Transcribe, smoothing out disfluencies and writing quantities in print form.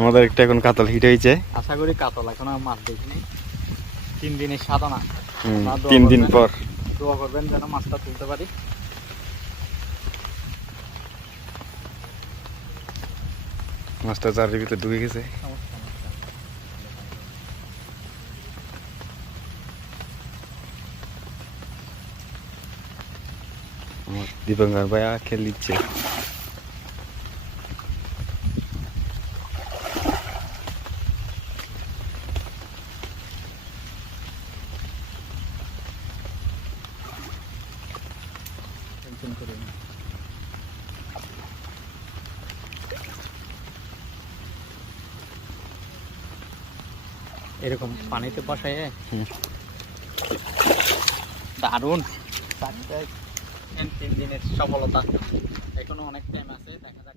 আমাদের একটা এখন কাতল হিট হয়েছে। আশা করি কাতল এখন আর মাছ দেখিনি, 3 দিনের সাধনা। 3 দিন পর দোয়া করবেন যেন মাছটা তুলতে পারি। মাছটা চারির ভিতরে ঢুকে গেছে। দীপঙ্কর ভাইয়া খেল দিচ্ছে। এরকম পানিতে বসায় দারুণ। 3 দিনের সফলতা, এখনো অনেক টাইম আছে, দেখা যাক।